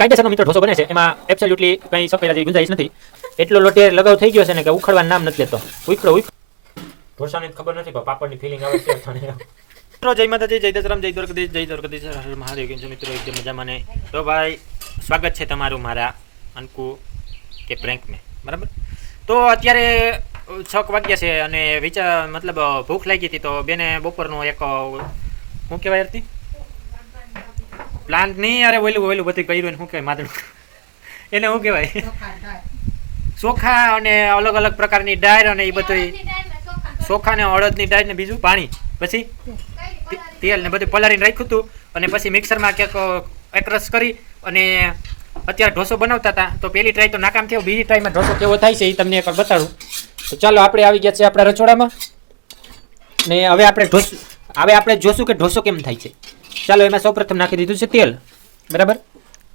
કાયદેસરનો મિત્રો ઢોસો બને છે એમાં એબ્સોલ્યુટલી કંઈ સફેદાની ગુંજાઈશ નથી. એટલો લોટે લગાવ થઈ ગયો છે ને કે ઉખડવાનું નામ નથી લેતો. ઉખડો ઢોસાની ખબર નથી પણ પાપડની ફિલિંગ આવે છે. મિત્રો જય માતાજી, જય દશરામ, જય દ્વારકાધીશ, હર હર મહાદેવ. કેમ છો મિત્રો? એકદમ મજામાં ને? તો ભાઈ સ્વાગત છે તમારું મારા અનકુ કે પ્રેન્ક મેં, બરાબર? તો અત્યારે 6 વાગ્યા છે અને મતલબ ભૂખ લાગી હતી તો બેને બપોરનું એક શું કહેવાય હતી પ્લાન્ટ નહીં, અરે ઓલું બધું કર્યું ને શું કહેવાય માદડું એને શું કહેવાય ચોખા અને અલગ અલગ પ્રકારની ડાળ અને એ બધું ચોખા ને અડદની ડાળ ને બીજું પાણી પછી તેલ ને બધું પલાળીને રાખ્યું હતું અને પછી મિક્સરમાં ક્યાંક એકરસ કરી અને અત્યારે ઢોસો બનાવતા હતા. તો પહેલી ટ્રાય તો નાકામ થયો, બીજી ટ્રાયમાં ઢોસો કેવો થાય છે એ તમને એકવાર બતાડું. તો ચાલો આપણે આવી ગયા છે આપણા રસોડામાં ને હવે આપણે જોશું કે ઢોસો કેમ થાય છે. ચાલો એમાં સૌપ્રથમ નાખી દીધું છે તેલ, બરાબર?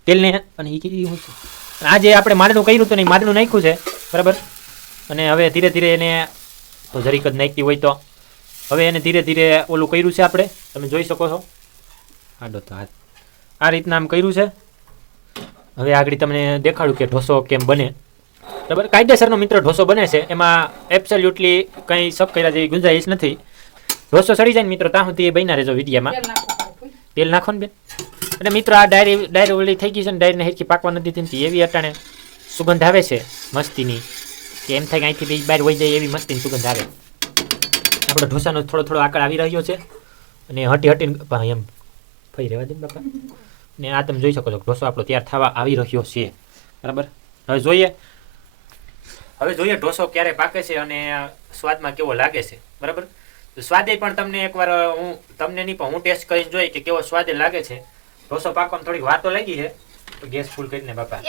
તેલને અને એ કીધું શું છે આજે આપણે માદડું કર્યું હતું ને માદડું નાખ્યું છે, બરાબર? અને હવે ધીરે ધીરે એને તો જરીક જ નાખતી હોય તો હવે એને ધીરે ધીરે ઓલું કર્યું છે આપણે, તમે જોઈ શકો છો. આડો તો હાથ આ રીતના આમ કર્યું છે. હવે આગળ તમને દેખાડું કે ઢોસો કેમ બને, બરાબર? કાયદેસરનો મિત્રો ઢોસો બને છે એમાં એબ્સોલ્યુટલી કંઈ શક કર્યા જેવી ગુંજાઈશ નથી. ઢોસો સડી જાય ને મિત્રો ત્યાં સુધી એ બન્યા રહેજો વિડીયામાં. તેલ નાખો ને બેન. અને મિત્રો આ ડાયરી ઓલી થઈ ગઈ છે ને, ડાયરીને હેરકી પાકવા નથી દીધી એવી અટાણે સુગંધ આવે છે મસ્તીની કે એમ થાય કે અહીંથી બહાર વહી જાય એવી મસ્તીની સુગંધ આવે. આપણો ઢોસાનો થોડો આકાર આવી રહ્યો છે અને હટીને એમ ફરી રહેવા દે બાપા. ને આ તમે જોઈ શકો છો ઢોસો આપણો તૈયાર થવા આવી રહ્યો છે, બરાબર? હવે જોઈએ ઢોસો ક્યારે પાકે છે અને સ્વાદમાં કેવો લાગે છે, બરાબર? તો સ્વાદે પણ તમને એકવાર હું તમને નહીં પણ હું ટેસ્ટ કરીને જોઈ કે કેવો સ્વાદે લાગે છે. ઢોસો પાકવામાં થોડીક વાર તો લાગી છે તો ગેસ ફૂલ કરીને બાપા.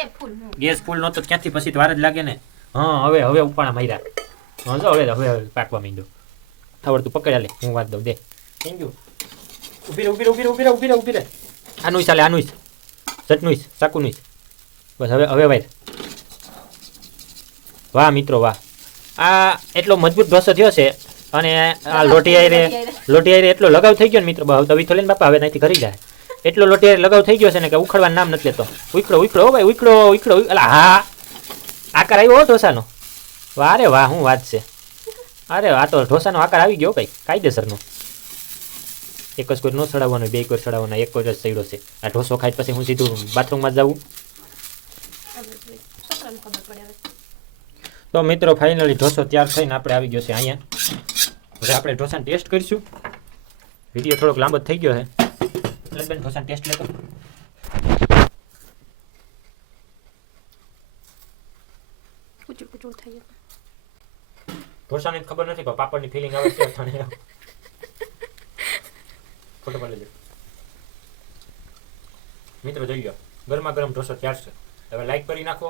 ગેસ ફૂલ નહોતો ક્યાંથી પછી વાર જ લાગે ને. હા હવે ઉપાણા માર્યા. હા જો હવે પાકવા માંડ્યો. આવડતું પકડ્યા લે હું વાત દઉં દે. Thank you. ઉભી રહે. આનું ચાલે, આનું ચટનું ચાકુનું બસ. હવે વાય. વાહ મિત્રો વાહ, આ એટલો મજબૂત ઢોસો થયો છે અને આ લોટિયારે એટલો લગાવ થઈ ગયો ને મિત્રો. બહુ તવી તો લઈને બાપા હવે ત્યાંથી ઘરી જાય. એટલો લોટિયારે લગાવ થઈ ગયો છે ને કે ઉખડવાનું નામ નથી લેતો. ઉખડો ભાઈ ઉખડો. અલા હા, આકાર આવ્યો ઢોસાનો. વાહ રે વાહ, શું વાત છે. અરે આ તો ઢોસાનો આકાર આવી ગયો ભાઈ, કાયદેસરનો. એક જ કોઈ ન ચડાવવાનો, બે કોઈ ચડાવવાના, એક કોઈ જ સડ્યો છે. આ ઢોસો ખાઈ પછી હું સીધું બાથરૂમમાં જ જવું. તો મિત્રો ફાઇનલી ઢોસો તૈયાર થઈને આપણે આવી ગયો છે અહીંયા. હવે આપણે ઢોસાનો ટેસ્ટ કરીશું. વિડીયો થોડોક લાંબો થઈ ગયો છે એટલે બેન ઢોસાનો ટેસ્ટ લેતો. ઢોસાની ખબર નથી પણ પાપડની ફિલિંગ આવે છે. ફોટો પાડી લેજો મિત્રો. જોઈ લો ગરમા ગરમ ઢોસો તૈયાર છે. હવે લાઈક કરી નાખો,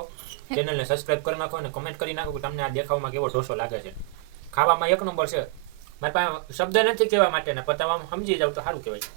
ચેનલને સબસ્ક્રાઇબ કરી નાખો અને કમેન્ટ કરી નાખો કે તમને આ દેખાવમાં કેવો ઢોસો લાગે છે. ખાવામાં એક નંબર છે. મારી પાસે શબ્દ નથી કહેવા માટેના, પણ તમે સમજી જાવ તો સારું કહેવાય.